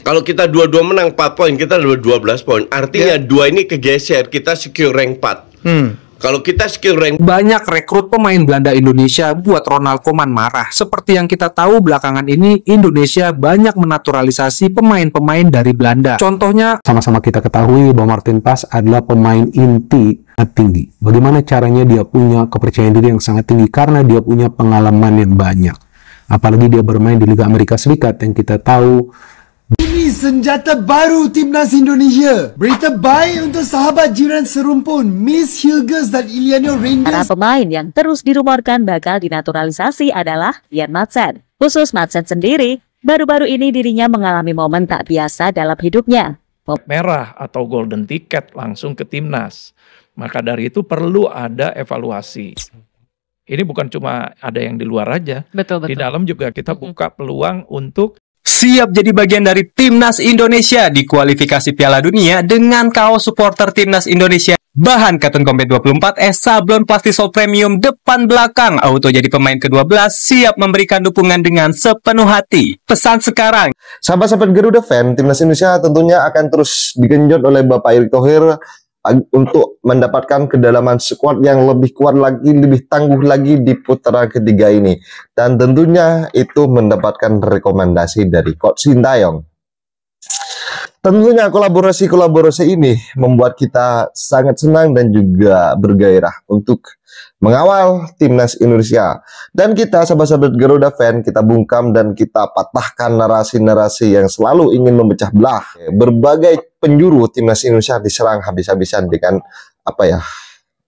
Kalau kita dua-dua menang 4 poin, kita ada 12 poin. Artinya dua ini kegeser, kita secure rank 4. Kalau kita secure rank, banyak rekrut pemain Belanda Indonesia buat Ronald Koeman marah. Seperti yang kita tahu belakangan ini, Indonesia banyak menaturalisasi pemain-pemain dari Belanda. Contohnya, Sama-sama kita ketahui bahwa Martin Pas adalah pemain inti sangat tinggi. Bagaimana caranya dia punya kepercayaan diri yang sangat tinggi? Karena dia punya pengalaman yang banyak. Apalagi dia bermain di Liga Amerika Serikat yang kita tahu. Ini senjata baru Timnas Indonesia. Berita baik untuk sahabat jiran serumpun Miss Hilgers dan Iliano Para Rangers. pemain yang terus dirumorkan bakal dinaturalisasi adalah Jan Madsen. Khusus Madsen sendiri, baru-baru ini dirinya mengalami momen tak biasa dalam hidupnya. Merah atau golden ticket langsung ke timnas. Maka dari itu perlu ada evaluasi. Ini bukan cuma ada yang di luar aja. Betul. Di dalam juga kita buka peluang untuk Siap jadi bagian dari Timnas Indonesia di kualifikasi Piala Dunia dengan kaos supporter Timnas Indonesia. Bahan Cotton Combat 24S, sablon Plastisol Premium depan belakang. Auto jadi pemain ke-12, siap memberikan dukungan dengan sepenuh hati. Pesan sekarang. Sahabat-sahabat Garuda Fan, Timnas Indonesia tentunya akan terus digenjot oleh Bapak Erick Thohir untuk mendapatkan kedalaman skuad yang lebih kuat lagi, lebih tangguh lagi di putaran ketiga ini. Dan tentunya itu mendapatkan rekomendasi dari Coach Sintayong. Tentunya kolaborasi-kolaborasi ini membuat kita sangat senang dan juga bergairah untuk mengawal Timnas Indonesia. Dan kita sahabat-sahabat Garuda Fan, kita bungkam dan kita patahkan narasi-narasi yang selalu ingin memecah belah. Berbagai penjuru Timnas Indonesia diserang habis-habisan dengan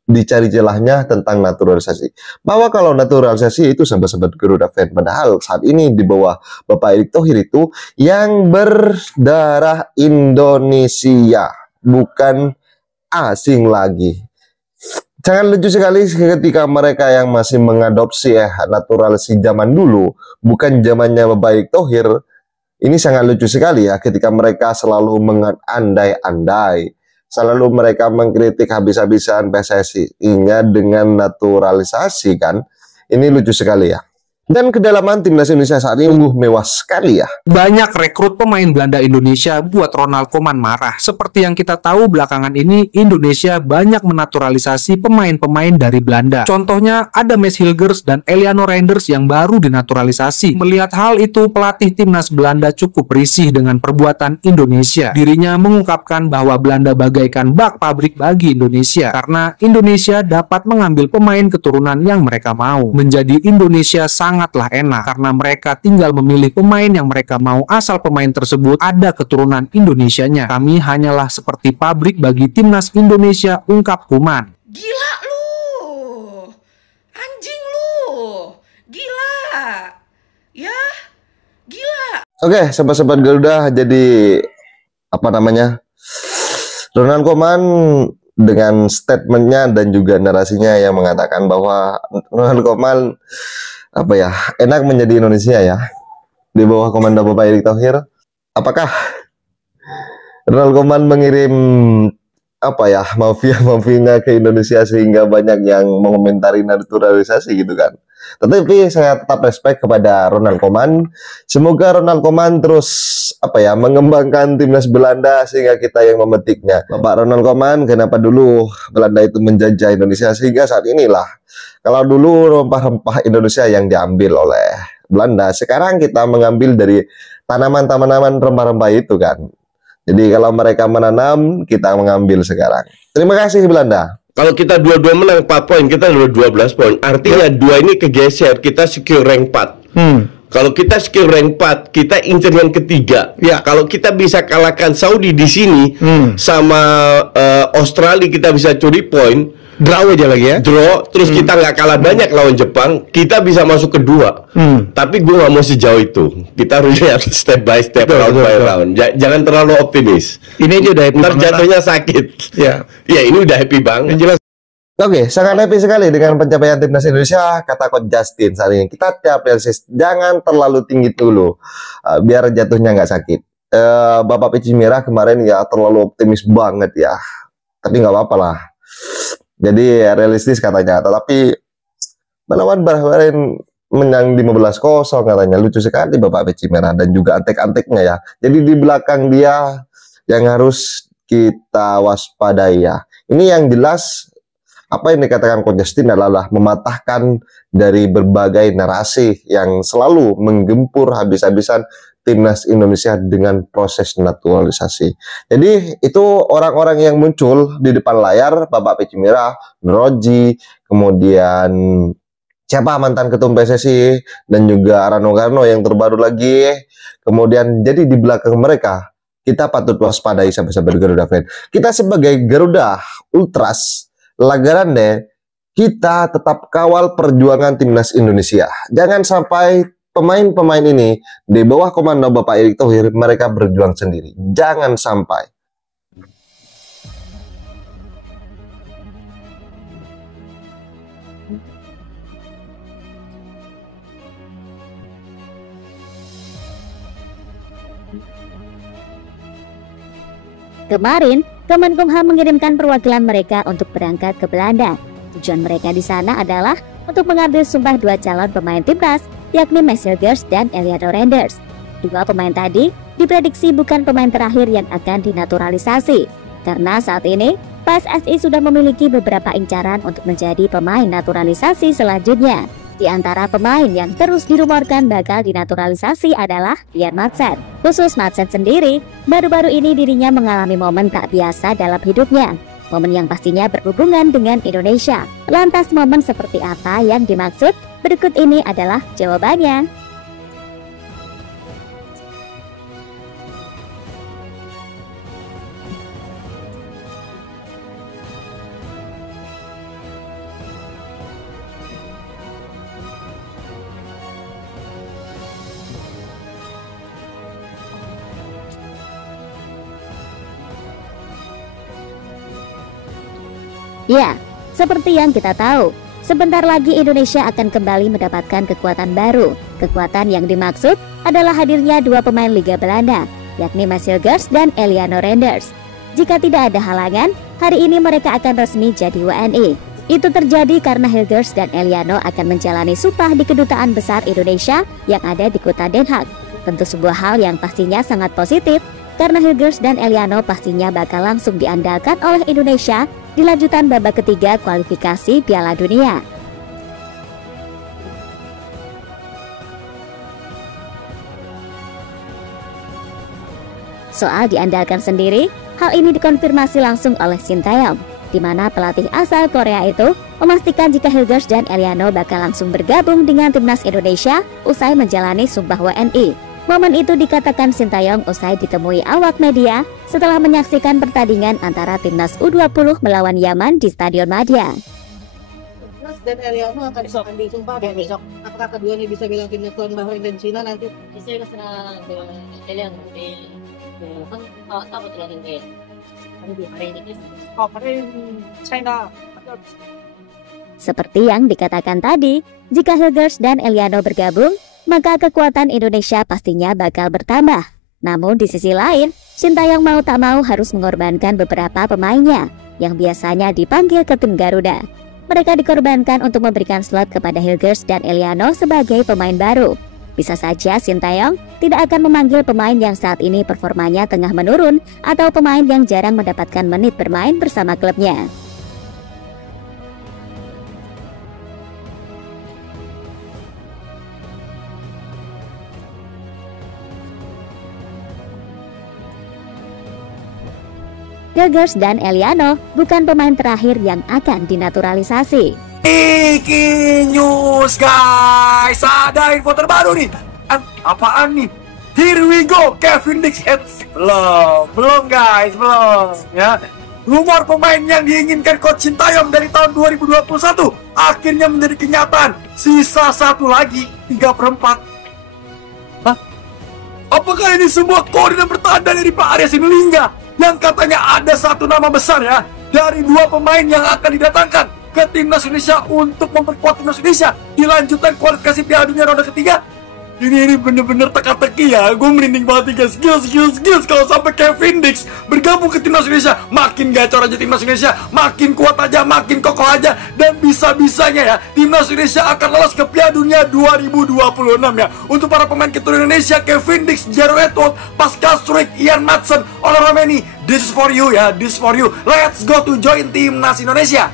dicari celahnya tentang naturalisasi. Bahwa kalau naturalisasi itu sahabat-sahabat Garuda Fan, padahal saat ini di bawah Bapak Erick Thohir itu yang berdarah Indonesia, bukan asing lagi. Sangat lucu sekali ketika mereka yang masih mengadopsi naturalisasi zaman dulu, bukan zamannya Bapak Erick Thohir. Ini sangat lucu sekali ya ketika mereka selalu mengandai-andai. Selalu mereka mengkritik habis-habisan PSSI-nya dengan naturalisasi kan. Ini lucu sekali ya. Dan kedalaman Timnas Indonesia saat ini sungguh mewah sekali ya. banyak rekrut pemain Belanda Indonesia buat Ronald Koeman marah. Seperti yang kita tahu belakangan ini, Indonesia banyak menaturalisasi pemain-pemain dari Belanda. Contohnya ada Miss Hilgers dan Iliano Rangers yang baru dinaturalisasi. Melihat hal itu, pelatih timnas Belanda cukup risih dengan perbuatan Indonesia. Dirinya mengungkapkan bahwa Belanda bagaikan bak pabrik bagi Indonesia, karena Indonesia dapat mengambil pemain keturunan yang mereka mau. Menjadi Indonesia sangatlah enak, karena mereka tinggal memilih pemain yang mereka mau asal pemain tersebut ada keturunan Indonesianya. Kami hanyalah seperti pabrik bagi timnas Indonesia, ungkap Koeman. Gila lu. Anjing lu. Gila. Ya. Gila. Oke, sobat-sobat Garuda, jadi Ronald Koeman dengan statementnya dan juga narasinya yang mengatakan bahwa Ronald Koeman enak menjadi Indonesia ya di bawah komando Bapak Erick Thohir. Apakah Ronald Koeman mengirim mafia-mafianya ke Indonesia sehingga banyak yang mengomentari naturalisasi gitu kan? Tetapi saya tetap respect kepada Ronald Koeman. Semoga Ronald Koeman terus mengembangkan timnas Belanda sehingga kita yang memetiknya. Bapak Ronald Koeman, kenapa dulu Belanda itu menjajah Indonesia sehingga saat inilah kalau dulu rempah-rempah Indonesia yang diambil oleh Belanda, sekarang kita mengambil dari tanaman-tanaman rempah-rempah itu kan. Jadi kalau mereka menanam, kita mengambil sekarang. Terima kasih Belanda. kalau kita dua-dua menang 4 poin, kita ada 12 poin. Artinya dua ini kegeser, kita secure rank 4. Kalau kita secure rank 4, kita incer yang ketiga. Kalau kita bisa kalahkan Saudi di sini sama Australia, kita bisa curi poin. Draw aja lagi ya. Draw, terus kita nggak kalah banyak lawan Jepang, kita bisa masuk kedua. Tapi gue nggak mau sejauh itu. Kita harus lihat step by step, round by round. Jangan terlalu optimis. Ini aja udah happy Ntar banget. jatuhnya sakit. Ya, ini udah happy banget. Jelas. Oke, sangat happy sekali dengan pencapaian timnas Indonesia, kata Coach Justin saat ini. Kita tiap realistis, jangan terlalu tinggi dulu, biar jatuhnya nggak sakit. Bapak Pici Merah kemarin ya terlalu optimis banget ya, tapi nggak apa-apa lah. Jadi realistis katanya, tetapi melawan Bahrain menang 15-0 katanya. Lucu sekali Bapak Peci Merah dan juga antek-anteknya ya. Jadi di belakang dia yang harus kita waspadai ya. Ini yang jelas apa yang dikatakan Coach Justin adalah mematahkan dari berbagai narasi yang selalu menggempur habis-habisan timnas Indonesia dengan proses naturalisasi. Jadi itu orang-orang yang muncul di depan layar, Bapak Peci Merah, Roji, kemudian siapa mantan ketum PSSI, dan juga Rano Karno yang terbaru lagi. Kemudian jadi di belakang mereka kita patut waspadai sahabat-sahabat Garuda Fan. Kita sebagai Garuda Ultras Lagarande, kita tetap kawal perjuangan timnas Indonesia. Jangan sampai pemain-pemain ini di bawah komando Bapak Erick Thohir mereka berjuang sendiri. Jangan sampai. Kemarin, Kemenkumham mengirimkan perwakilan mereka untuk berangkat ke Belanda. Tujuan mereka di sana adalah untuk mengambil sumpah dua calon pemain timnas, yakni Max Hilgers dan Eliano Renders. Dua pemain tadi diprediksi bukan pemain terakhir yang akan dinaturalisasi, karena saat ini PSSI sudah memiliki beberapa incaran untuk menjadi pemain naturalisasi selanjutnya. Di antara pemain yang terus dirumorkan bakal dinaturalisasi adalah Ryan Madsen. Khusus Madsen sendiri, baru-baru ini dirinya mengalami momen tak biasa dalam hidupnya. Momen yang pastinya berhubungan dengan Indonesia. Lantas momen seperti apa yang dimaksud? Berikut ini adalah jawabannya. Ya, seperti yang kita tahu, sebentar lagi Indonesia akan kembali mendapatkan kekuatan baru. Kekuatan yang dimaksud adalah hadirnya dua pemain Liga Belanda, yakni Max Hilgers dan Eliano Renders. Jika tidak ada halangan, hari ini mereka akan resmi jadi WNI. Itu terjadi karena Hilgers dan Eliano akan menjalani sumpah di Kedutaan Besar Indonesia yang ada di kota Den Haag. Tentu sebuah hal yang pastinya sangat positif, karena Hilgers dan Eliano pastinya bakal langsung diandalkan oleh Indonesia di lanjutan babak ketiga kualifikasi Piala Dunia. Soal diandalkan sendiri, hal ini dikonfirmasi langsung oleh Sintayong, di mana pelatih asal Korea itu memastikan jika Hilgers dan Eliano bakal langsung bergabung dengan timnas Indonesia usai menjalani sumpah WNI. Momen itu dikatakan Sintayong usai ditemui awak media setelah menyaksikan pertandingan antara timnas U20 melawan Yaman di Stadion Madia. Hilgers dan Eliano akan disumpah besok. Apakah keduanya bisa bilang timnas lawan Bahrain dan Cina nanti? Seperti yang dikatakan tadi, jika Hilgers dan Eliano bergabung, maka kekuatan Indonesia pastinya bakal bertambah. Namun di sisi lain, Sintayong mau tak mau harus mengorbankan beberapa pemainnya yang biasanya dipanggil ke tim Garuda. Mereka dikorbankan untuk memberikan slot kepada Hilgers dan Eliano sebagai pemain baru. Bisa saja Sintayong tidak akan memanggil pemain yang saat ini performanya tengah menurun atau pemain yang jarang mendapatkan menit bermain bersama klubnya. Hilgers dan Eliano bukan pemain terakhir yang akan dinaturalisasi. Breaking news guys, ada info terbaru nih. Apaan nih? Here we go, Kevin Dix. Belum guys, belum ya. Rumor pemain yang diinginkan Coach Sintayong dari tahun 2021 akhirnya menjadi kenyataan. Sisa satu lagi, 3/4. Hah? Apakah ini semua kode dan pertanda dari Pak Arya Sinulinga yang katanya ada satu nama besar ya dari dua pemain yang akan didatangkan ke timnas Indonesia untuk memperkuat timnas Indonesia di lanjutan kualifikasi Piala Dunia ronde ketiga? Ini bener-bener teka-teki ya. Gue merinding banget nih guys. Skills kalau sampai Kevin Dix bergabung ke timnas Indonesia, makin gacor aja timnas Indonesia, makin kuat aja, makin kokoh aja, dan bisa-bisanya ya timnas Indonesia akan lolos ke Piala Dunia 2026 ya. Untuk para pemain keturunan Indonesia, Kevin Dix, Jaro Edward, Pascal Struijk, Ian Madsen, Ola Romeni, this is for you ya, this is for you. Let's go to join timnas Indonesia.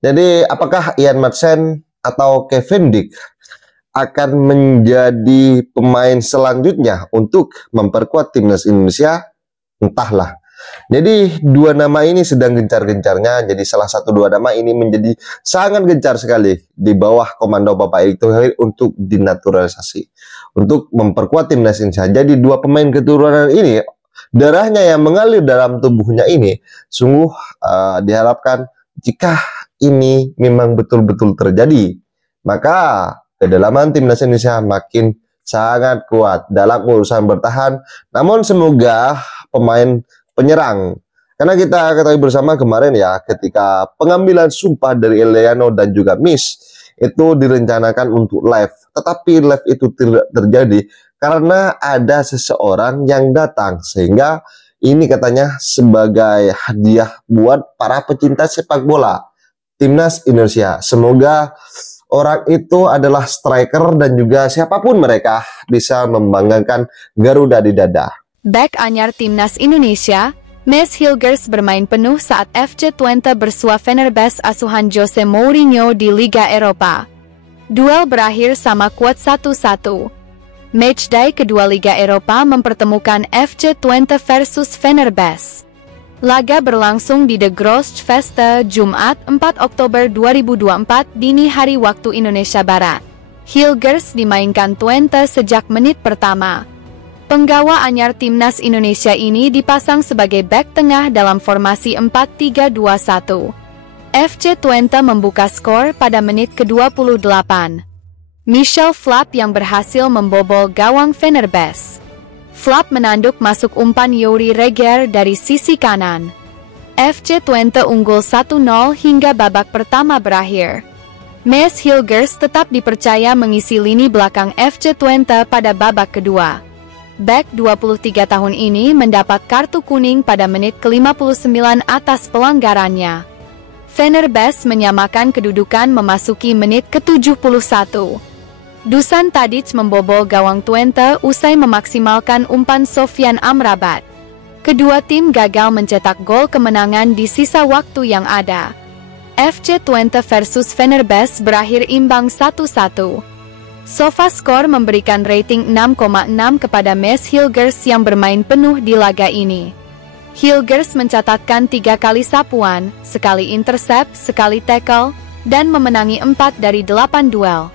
Jadi apakah Ian Madsen atau Kevin Dix akan menjadi pemain selanjutnya untuk memperkuat timnas Indonesia? Entahlah. Jadi dua nama ini sedang gencar-gencarnya. Jadi salah satu dua nama ini menjadi sangat gencar sekali di bawah komando Bapak Erick Thohir untuk dinaturalisasi, untuk memperkuat timnas Indonesia. Jadi dua pemain keturunan ini, darahnya yang mengalir dalam tubuhnya ini sungguh diharapkan jika ini memang betul-betul terjadi, maka kedalaman timnas Indonesia makin sangat kuat dalam urusan bertahan. Namun semoga pemain penyerang, karena kita ketahui bersama kemarin ya, ketika pengambilan sumpah dari Eliano dan juga Miss itu direncanakan untuk live, tetapi live itu tidak terjadi karena ada seseorang yang datang, sehingga ini katanya sebagai hadiah buat para pecinta sepak bola timnas Indonesia. Semoga orang itu adalah striker dan juga siapapun mereka bisa membanggakan Garuda di dada. Back anyar timnas Indonesia, Mes Hilgers bermain penuh saat FC Twente bersua Fenerbahce asuhan Jose Mourinho di Liga Eropa. Duel berakhir sama kuat 1-1. Matchday kedua Liga Eropa mempertemukan FC Twente versus Fenerbahce. Laga berlangsung di The Großfeste Jumat 4 Oktober 2024 dini hari waktu Indonesia Barat. Hilgers dimainkan Twente sejak menit pertama. Penggawa anyar timnas Indonesia ini dipasang sebagai bek tengah dalam formasi 4-3-2-1. FC Twente membuka skor pada menit ke-28. Michel Flap yang berhasil membobol gawang Fenerbahce. Flap menanduk masuk umpan Youri Reger dari sisi kanan. FC Twente unggul 1-0 hingga babak pertama berakhir. Mes Hilgers tetap dipercaya mengisi lini belakang FC Twente pada babak kedua. Bek 23 tahun ini mendapat kartu kuning pada menit ke-59 atas pelanggarannya. Fenerbahce menyamakan kedudukan memasuki menit ke-71. Dusan Tadic membobol gawang Twente usai memaksimalkan umpan Sofyan Amrabat. Kedua tim gagal mencetak gol kemenangan di sisa waktu yang ada. FC Twente versus Fenerbahce berakhir imbang 1-1. SofaScore memberikan rating 6,6 kepada Mes Hilgers yang bermain penuh di laga ini. Hilgers mencatatkan 3 kali sapuan, sekali intercept, sekali tackle, dan memenangi 4 dari 8 duel.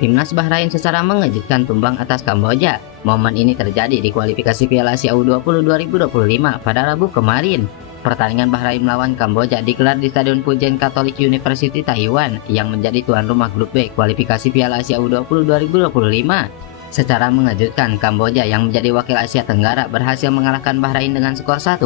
Timnas Bahrain secara mengejutkan tumbang atas Kamboja. Momen ini terjadi di kualifikasi Piala Asia U20 2025 pada Rabu kemarin. Pertandingan Bahrain melawan Kamboja digelar di Stadion Pujen Catholic University Taiwan yang menjadi tuan rumah grup B kualifikasi Piala Asia U20 2025. Secara mengejutkan, Kamboja yang menjadi wakil Asia Tenggara berhasil mengalahkan Bahrain dengan skor 1-0.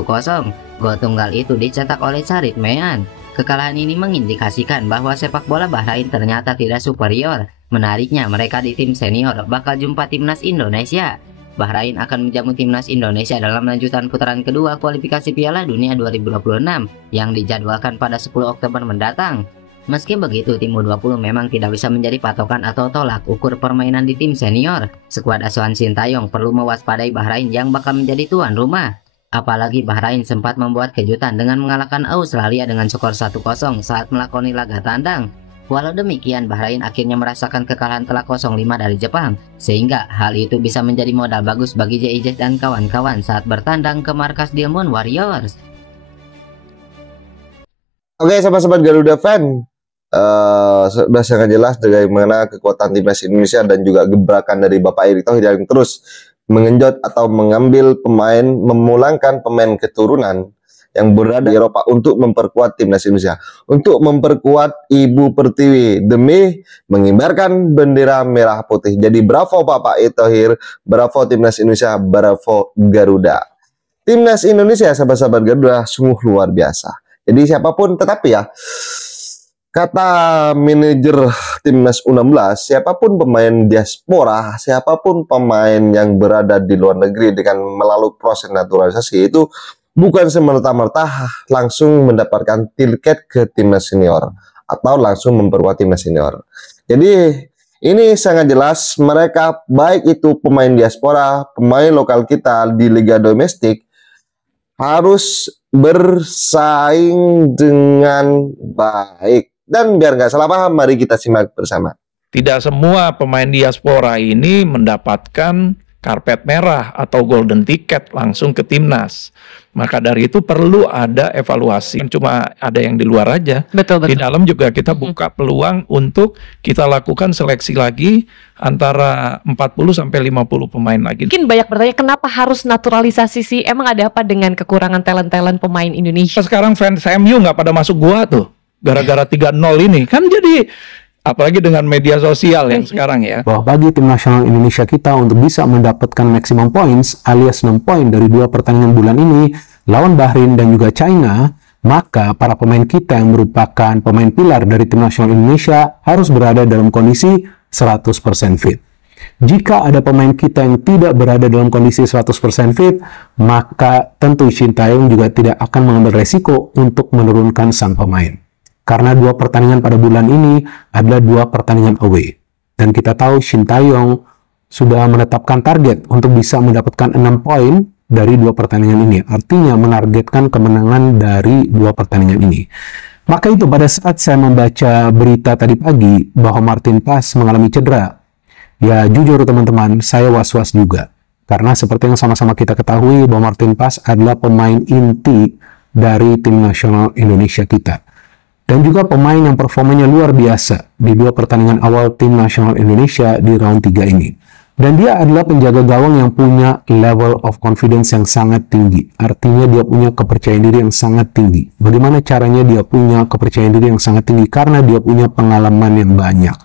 Gol tunggal itu dicetak oleh Sarit Mean. Kekalahan ini mengindikasikan bahwa sepak bola Bahrain ternyata tidak superior. Menariknya, mereka di tim senior bakal jumpa timnas Indonesia. Bahrain akan menjamu timnas Indonesia dalam lanjutan putaran kedua kualifikasi Piala Dunia 2026 yang dijadwalkan pada 10 Oktober mendatang. Meski begitu, tim U20 memang tidak bisa menjadi patokan atau tolak ukur permainan di tim senior. Skuad asuhan Sintayong perlu mewaspadai Bahrain yang bakal menjadi tuan rumah. Apalagi Bahrain sempat membuat kejutan dengan mengalahkan Australia dengan skor 1-0 saat melakoni laga tandang. Walau demikian, Bahrain akhirnya merasakan kekalahan telak 0-5 dari Jepang, sehingga hal itu bisa menjadi modal bagus bagi JIJ dan kawan-kawan saat bertandang ke markas Dilmun Warriors. Oke, sobat-sobat Garuda fan, sudah sangat jelas bagaimana kekuatan timnas Indonesia dan juga gebrakan dari Bapak Erick Thohir yang terus mengenjot atau mengambil pemain, memulangkan pemain keturunan yang berada di Eropa untuk memperkuat timnas Indonesia, untuk memperkuat Ibu Pertiwi demi mengibarkan bendera merah putih. Jadi bravo Bapak Erick Thohir, bravo timnas Indonesia, bravo Garuda. Timnas Indonesia, sahabat-sahabat Garuda, sungguh luar biasa. Jadi siapapun, tetapi ya, kata manajer Timnas U16, siapapun pemain diaspora, siapapun pemain yang berada di luar negeri dengan melalui proses naturalisasi itu bukan semerta-merta langsung mendapatkan tiket ke Timnas Senior atau langsung memperkuat Timnas Senior. Jadi ini sangat jelas mereka baik itu pemain diaspora, pemain lokal kita di liga domestik harus bersaing dengan baik. Dan biar nggak salah paham, mari kita simak bersama. Tidak semua pemain diaspora ini mendapatkan karpet merah atau golden ticket langsung ke timnas. Maka dari itu perlu ada evaluasi. Cuma ada yang di luar aja. Betul. Di dalam juga kita buka peluang untuk kita lakukan seleksi lagi antara 40 sampai 50 pemain lagi. Mungkin banyak bertanya kenapa harus naturalisasi sih? Emang ada apa dengan kekurangan talent-talent pemain Indonesia? Sekarang fans MU nggak pada masuk gua tuh. Gara-gara 3-0 ini. Kan jadi, apalagi dengan media sosial yang sekarang ya. Bahwa bagi tim nasional Indonesia kita untuk bisa mendapatkan maximum points alias 6 poin dari 2 pertandingan bulan ini lawan Bahrain dan juga China, maka para pemain kita yang merupakan pemain pilar dari tim nasional Indonesia harus berada dalam kondisi 100% fit. Jika ada pemain kita yang tidak berada dalam kondisi 100% fit, maka tentu Shin Tae-yong juga tidak akan mengambil resiko untuk menurunkan sang pemain. Karena 2 pertandingan pada bulan ini adalah 2 pertandingan away. Dan kita tahu Shin Tae-yong sudah menetapkan target untuk bisa mendapatkan 6 poin dari 2 pertandingan ini. Artinya menargetkan kemenangan dari 2 pertandingan ini. Maka itu pada saat saya membaca berita tadi pagi bahwa Martin Paes mengalami cedera, ya jujur teman-teman, saya was-was juga. Karena seperti yang sama-sama kita ketahui bahwa Martin Paes adalah pemain inti dari tim nasional Indonesia kita. Dan juga pemain yang performanya luar biasa di 2 pertandingan awal tim nasional Indonesia di round 3 ini. Dan dia adalah penjaga gawang yang punya level of confidence yang sangat tinggi. Artinya dia punya kepercayaan diri yang sangat tinggi. Bagaimana caranya dia punya kepercayaan diri yang sangat tinggi? Karena dia punya pengalaman yang banyak.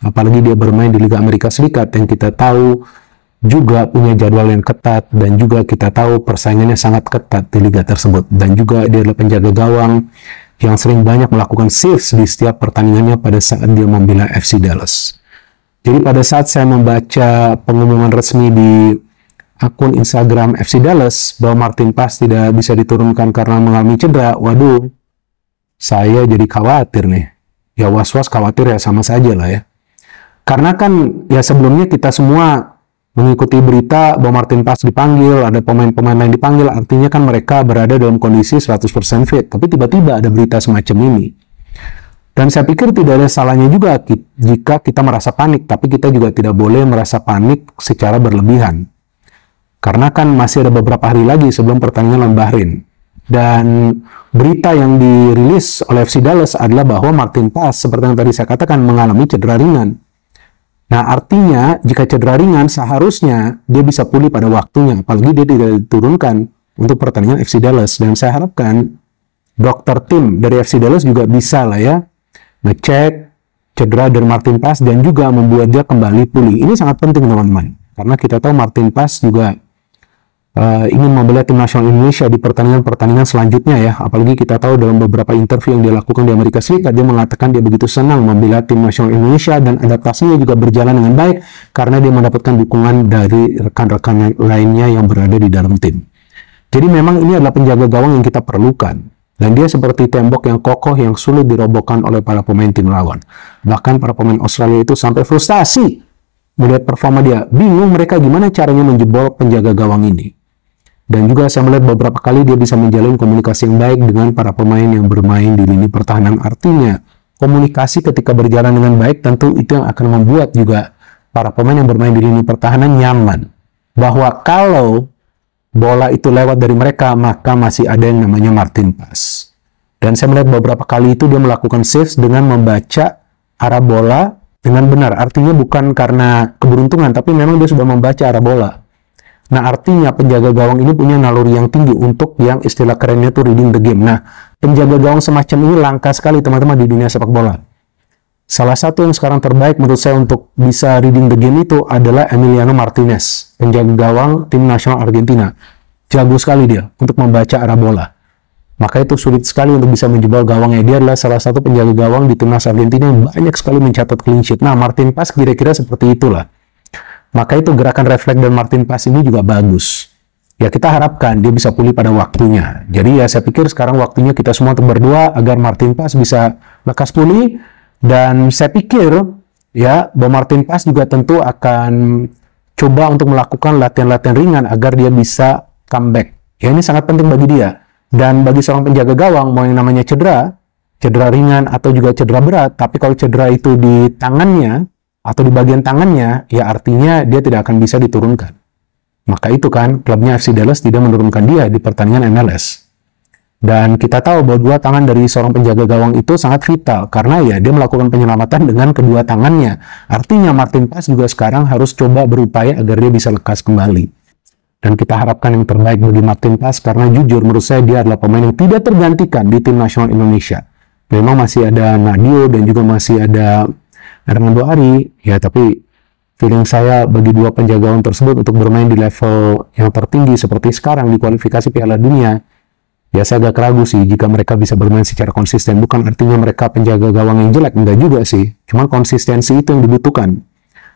Apalagi dia bermain di Liga Amerika Serikat yang kita tahu juga punya jadwal yang ketat. Dan juga kita tahu persaingannya sangat ketat di liga tersebut. Dan juga dia adalah penjaga gawang yang sering banyak melakukan saves di setiap pertandingannya pada saat dia membela FC Dallas. Jadi pada saat saya membaca pengumuman resmi di akun Instagram FC Dallas bahwa Martin Paes tidak bisa diturunkan karena mengalami cedera, waduh, saya jadi khawatir nih. Ya was-was khawatir ya sama saja lah ya. Karena kan ya sebelumnya kita semua mengikuti berita bahwa Martin Paes dipanggil, ada pemain-pemain lain dipanggil, artinya kan mereka berada dalam kondisi 100% fit. Tapi tiba-tiba ada berita semacam ini. Dan saya pikir tidak ada salahnya juga jika kita merasa panik, tapi kita juga tidak boleh merasa panik secara berlebihan. Karena kan masih ada beberapa hari lagi sebelum pertandingan lawan Bahrain. Dan berita yang dirilis oleh FC Dallas adalah bahwa Martin Paes, seperti yang tadi saya katakan, mengalami cedera ringan. Nah, artinya jika cedera ringan seharusnya dia bisa pulih pada waktunya, apalagi dia tidak diturunkan untuk pertandingan FC Dallas. Dan saya harapkan dokter tim dari FC Dallas juga bisa lah ya ngecek cedera dari Martin Paes dan juga membuat dia kembali pulih. Ini sangat penting teman-teman, karena kita tahu Martin Paes juga ingin membela tim nasional Indonesia di pertandingan-pertandingan selanjutnya ya. Apalagi kita tahu dalam beberapa interview yang dia lakukan di Amerika Serikat, dia mengatakan dia begitu senang membela tim nasional Indonesia dan adaptasinya juga berjalan dengan baik karena dia mendapatkan dukungan dari rekan-rekan lainnya yang berada di dalam tim. Jadi memang ini adalah penjaga gawang yang kita perlukan. Dan dia seperti tembok yang kokoh yang sulit dirobohkan oleh para pemain tim lawan. Bahkan para pemain Australia itu sampai frustasi melihat performa dia. Bingung mereka gimana caranya menjebol penjaga gawang ini. Dan juga saya melihat beberapa kali dia bisa menjalin komunikasi yang baik dengan para pemain yang bermain di lini pertahanan. Artinya, komunikasi ketika berjalan dengan baik tentu itu yang akan membuat juga para pemain yang bermain di lini pertahanan nyaman. Bahwa kalau bola itu lewat dari mereka, maka masih ada yang namanya Martin Paes. Dan saya melihat beberapa kali itu dia melakukan saves dengan membaca arah bola dengan benar. Artinya bukan karena keberuntungan, tapi memang dia sudah membaca arah bola. Nah, artinya penjaga gawang ini punya naluri yang tinggi untuk yang istilah kerennya itu reading the game. Nah, penjaga gawang semacam ini langka sekali teman-teman di dunia sepak bola. Salah satu yang sekarang terbaik menurut saya untuk bisa reading the game itu adalah Emiliano Martinez, penjaga gawang tim nasional Argentina. jago sekali dia untuk membaca arah bola. Maka itu sulit sekali untuk bisa menjebol gawangnya. Dia adalah salah satu penjaga gawang di timnas Argentina yang banyak sekali mencatat clean sheet. Nah, Martin Paz kira-kira seperti itulah. Maka itu gerakan refleks dan Martin Paz ini juga bagus. Ya, kita harapkan dia bisa pulih pada waktunya. Jadi ya saya pikir sekarang waktunya kita semua untuk berdoa agar Martin Paz bisa lekas pulih. Dan saya pikir ya bahwa Martin Paz juga tentu akan coba untuk melakukan latihan-latihan ringan agar dia bisa comeback. Ya, ini sangat penting bagi dia. Dan bagi seorang penjaga gawang, mau yang namanya cedera ringan atau juga cedera berat, tapi kalau cedera itu di tangannya atau di bagian tangannya, ya artinya dia tidak akan bisa diturunkan. Maka itu kan klubnya FC Dallas tidak menurunkan dia di pertandingan MLS. Dan kita tahu bahwa dua tangan dari seorang penjaga gawang itu sangat vital karena ya dia melakukan penyelamatan dengan kedua tangannya. Artinya Martin Paz juga sekarang harus coba berupaya agar dia bisa lekas kembali. Dan kita harapkan yang terbaik bagi Martin Paz karena jujur menurut saya dia adalah pemain yang tidak tergantikan di tim nasional Indonesia. Memang masih ada Nadio dan juga masih ada Hernando Ari, ya tapi feeling saya bagi dua penjaga gawang tersebut untuk bermain di level yang tertinggi seperti sekarang di kualifikasi Piala Dunia, ya saya agak ragu sih jika mereka bisa bermain secara konsisten. Bukan artinya mereka penjaga gawang yang jelek, enggak juga sih. Cuma konsistensi itu yang dibutuhkan.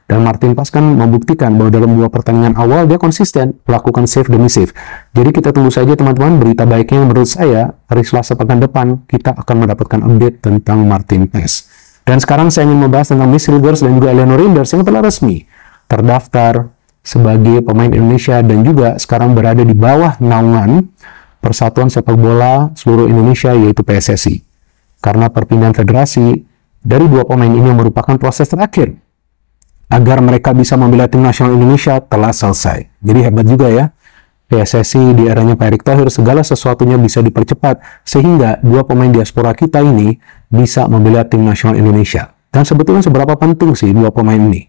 Dan Martin Paz kan membuktikan bahwa dalam dua pertandingan awal dia konsisten melakukan save demi save. Jadi kita tunggu saja teman-teman, berita baiknya menurut saya hari Selasa pekan depan kita akan mendapatkan update tentang Martin Paz. Dan sekarang saya ingin membahas tentang Miss Hilgers dan juga Eleanor Rinders yang telah resmi terdaftar sebagai pemain Indonesia dan juga sekarang berada di bawah naungan Persatuan Sepak Bola Seluruh Indonesia yaitu PSSI. Karena perpindahan federasi dari dua pemain ini merupakan proses terakhir agar mereka bisa membela tim nasional Indonesia telah selesai. Jadi hebat juga ya. PSSI di eranya Pak Erick Thohir segala sesuatunya bisa dipercepat sehingga dua pemain diaspora kita ini bisa membela tim nasional Indonesia. Dan sebetulnya seberapa penting sih dua pemain ini?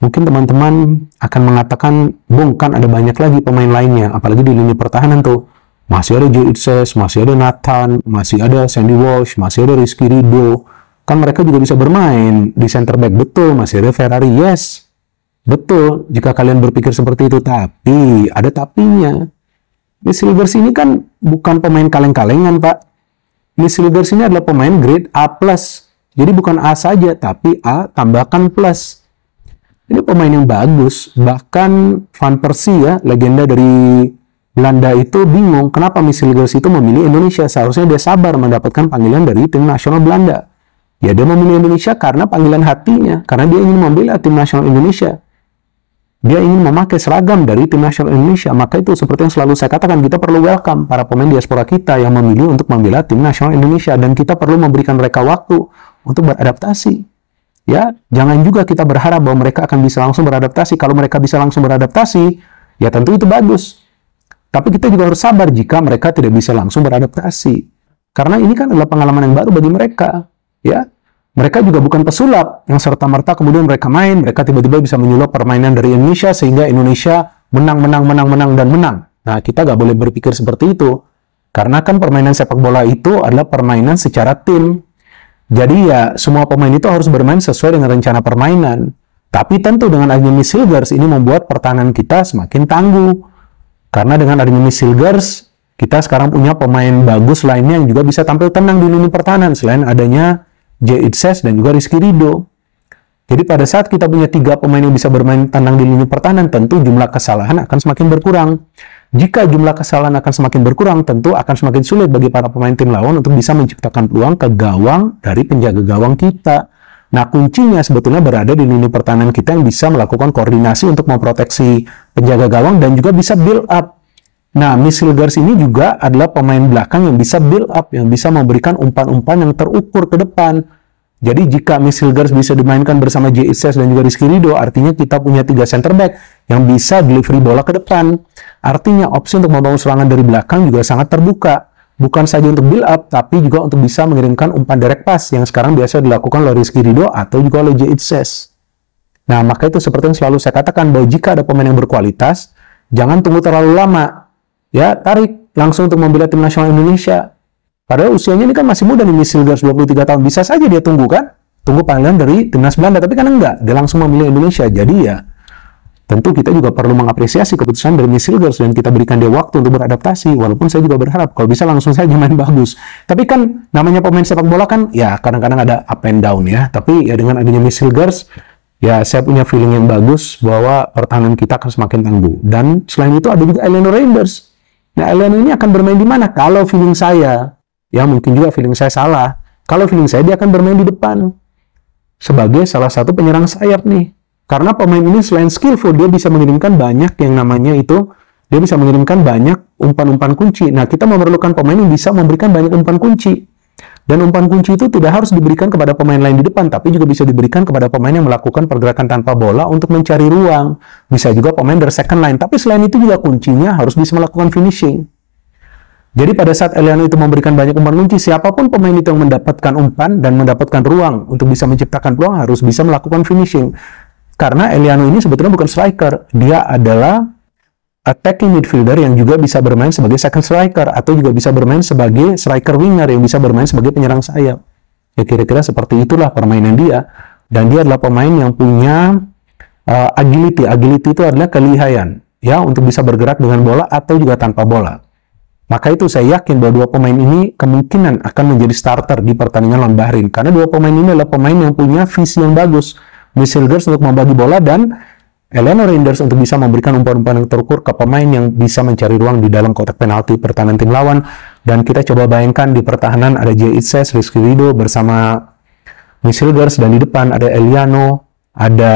Mungkin teman-teman akan mengatakan, Bung, kan ada banyak lagi pemain lainnya, apalagi di lini pertahanan tuh. Masih ada Joe Itses, masih ada Nathan, masih ada Sandy Walsh, masih ada Rizky Ridho. Kan mereka juga bisa bermain di center back, betul, masih ada Ferrari, yes. Betul, jika kalian berpikir seperti itu, tapi ada tapinya. Miss Hilgers ini kan bukan pemain kaleng-kalengan, Pak. Miss Hilgers ini adalah pemain grade A+. Jadi bukan A saja, tapi A tambahkan plus. Ini pemain yang bagus. Bahkan Van Persie ya, legenda dari Belanda itu bingung kenapa Miss Hilgers itu memilih Indonesia. Seharusnya dia sabar mendapatkan panggilan dari tim nasional Belanda. Ya dia memilih Indonesia karena panggilan hatinya. Karena dia ingin membela tim nasional Indonesia. Dia ingin memakai seragam dari tim nasional Indonesia. Maka itu seperti yang selalu saya katakan, kita perlu welcome para pemain diaspora kita yang memilih untuk membela tim nasional Indonesia. Dan kita perlu memberikan mereka waktu untuk beradaptasi. Ya, jangan juga kita berharap bahwa mereka akan bisa langsung beradaptasi. Kalau mereka bisa langsung beradaptasi, ya tentu itu bagus. Tapi kita juga harus sabar jika mereka tidak bisa langsung beradaptasi. Karena ini kan adalah pengalaman yang baru bagi mereka. Ya, mereka juga bukan pesulap yang serta-merta kemudian mereka main, mereka tiba-tiba bisa menyulap permainan dari Indonesia sehingga Indonesia menang. Nah, kita nggak boleh berpikir seperti itu. Karena kan permainan sepak bola itu adalah permainan secara tim. Jadi ya, semua pemain itu harus bermain sesuai dengan rencana permainan. Tapi tentu dengan adanya Miss Hilgers ini membuat pertahanan kita semakin tangguh. Karena dengan adanya Miss Hilgers, kita sekarang punya pemain bagus lainnya yang juga bisa tampil tenang di lini pertahanan. Selain adanya J. Itses dan juga Rizky Ridho. Jadi pada saat kita punya 3 pemain yang bisa bermain tenang di lini pertahanan, tentu jumlah kesalahan akan semakin berkurang. Jika jumlah kesalahan akan semakin berkurang, tentu akan semakin sulit bagi para pemain tim lawan untuk bisa menciptakan peluang ke gawang dari penjaga gawang kita. Nah, kuncinya sebetulnya berada di lini pertahanan kita yang bisa melakukan koordinasi untuk memproteksi penjaga gawang dan juga bisa build up. Nah, Miss Hilgers ini juga adalah pemain belakang yang bisa build up, yang bisa memberikan umpan-umpan yang terukur ke depan. Jadi jika Miss Hilgers bisa dimainkan bersama J. Itses dan juga Rizky Ridho, artinya kita punya 3 center back yang bisa delivery bola ke depan. Artinya opsi untuk membangun serangan dari belakang juga sangat terbuka. Bukan saja untuk build up, tapi juga untuk bisa mengirimkan umpan direct pass yang sekarang biasa dilakukan oleh Rizky Ridho atau juga oleh J. Itses. Nah, maka itu seperti yang selalu saya katakan bahwa jika ada pemain yang berkualitas, jangan tunggu terlalu lama. Ya, tarik langsung untuk membela tim nasional Indonesia. Padahal usianya ini kan masih muda nih, Miss Hilgers 23 tahun. Bisa saja dia tunggu kan? Tunggu panggilan dari timnas Belanda, tapi kan enggak. Dia langsung memilih Indonesia. Jadi ya, tentu kita juga perlu mengapresiasi keputusan dari Miss Hilgers dan kita berikan dia waktu untuk beradaptasi, walaupun saya juga berharap kalau bisa langsung saja main bagus. Tapi kan namanya pemain sepak bola kan ya kadang-kadang ada up and down ya, tapi ya dengan adanya Miss Hilgers ya saya punya feeling yang bagus bahwa pertahanan kita akan semakin tangguh. Dan selain itu ada juga Eleanor Reinders. Nah, Eleanor ini akan bermain di mana? Kalau feeling saya, ya mungkin juga feeling saya salah, kalau feeling saya dia akan bermain di depan sebagai salah satu penyerang sayap nih. Karena pemain ini selain skillful, dia bisa mengirimkan banyak yang namanya itu, dia bisa mengirimkan banyak umpan-umpan kunci. Nah, kita memerlukan pemain yang bisa memberikan banyak umpan kunci. Dan umpan kunci itu tidak harus diberikan kepada pemain lain di depan, tapi juga bisa diberikan kepada pemain yang melakukan pergerakan tanpa bola untuk mencari ruang. Bisa juga pemain dari second line, tapi selain itu juga kuncinya harus bisa melakukan finishing. Jadi pada saat Eliano itu memberikan banyak umpan kunci, siapapun pemain itu yang mendapatkan umpan dan mendapatkan ruang untuk bisa menciptakan peluang harus bisa melakukan finishing. Karena Eliano ini sebetulnya bukan striker, dia adalah attacking midfielder yang juga bisa bermain sebagai second striker atau juga bisa bermain sebagai striker winger yang bisa bermain sebagai penyerang sayap. Ya kira-kira seperti itulah permainan dia. Dan dia adalah pemain yang punya agility. Agility itu adalah kelihayan ya untuk bisa bergerak dengan bola atau juga tanpa bola. Maka itu saya yakin bahwa dua pemain ini kemungkinan akan menjadi starter di pertandingan lawan Bahrain. Karena dua pemain ini adalah pemain yang punya visi yang bagus. Miss Hilgers untuk membagi bola dan Eleanor Reinders untuk bisa memberikan umpan-umpan yang terukur ke pemain yang bisa mencari ruang di dalam kotak penalti pertahanan tim lawan. Dan kita coba bayangkan di pertahanan ada Jay Itzes, Rizky Ridho bersama Miss Hilgers, dan di depan ada Eliano, ada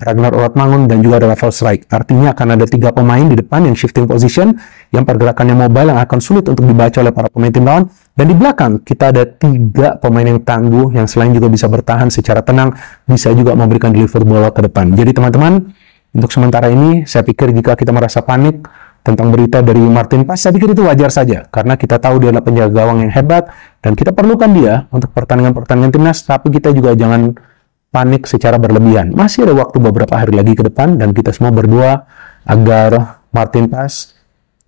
Ragnar Oratmangun, dan juga ada Rafael Strijk. Artinya akan ada 3 pemain di depan yang shifting position, yang pergerakannya mobile yang akan sulit untuk dibaca oleh para pemain tim lawan. Dan di belakang kita ada 3 pemain yang tangguh yang selain juga bisa bertahan secara tenang, bisa juga memberikan deliver bola ke depan. Jadi teman-teman, untuk sementara ini saya pikir jika kita merasa panik tentang berita dari Martin Paes, saya pikir itu wajar saja. Karena kita tahu dia adalah penjaga gawang yang hebat dan kita perlukan dia untuk pertandingan-pertandingan timnas, tapi kita juga jangan panik secara berlebihan. Masih ada waktu beberapa hari lagi ke depan dan kita semua berdoa agar Martin Paes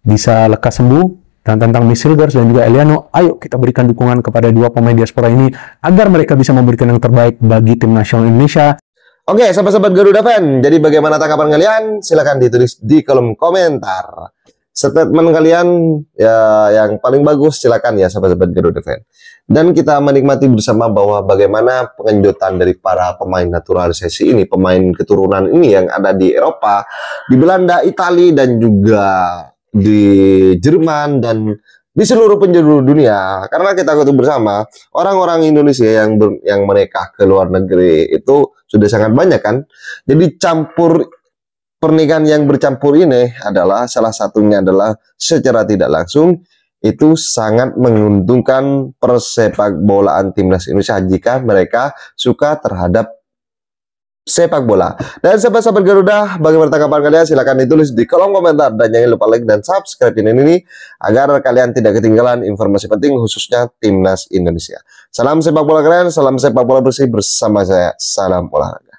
bisa lekas sembuh. Dan tentang Miss Hilgers dan juga Eliano, ayo kita berikan dukungan kepada 2 pemain diaspora ini agar mereka bisa memberikan yang terbaik bagi tim nasional Indonesia. Oke, sahabat-sahabat Garuda Fan, jadi bagaimana tanggapan kalian? Silahkan ditulis di kolom komentar. Statement kalian ya yang paling bagus silakan ya sahabat-sahabat Garuda Fan. Dan kita menikmati bersama bahwa bagaimana pengenjutan dari para pemain naturalisasi ini, pemain keturunan ini yang ada di Eropa, di Belanda, Italia, dan juga di Jerman dan di seluruh penjuru dunia. Karena kita ketahui bersama orang-orang Indonesia yang menikah ke luar negeri itu sudah sangat banyak kan. Jadi pernikahan yang bercampur ini adalah salah satunya adalah secara tidak langsung itu sangat menguntungkan persepak bolaan timnas Indonesia jika mereka suka terhadap sepak bola. Dan sahabat-sahabat Garuda, bagaimana tanggapan kalian? Silahkan ditulis di kolom komentar dan jangan lupa like dan subscribe channel ini agar kalian tidak ketinggalan informasi penting khususnya timnas Indonesia. Salam sepak bola keren, salam sepak bola bersih bersama saya. Salam olahraga.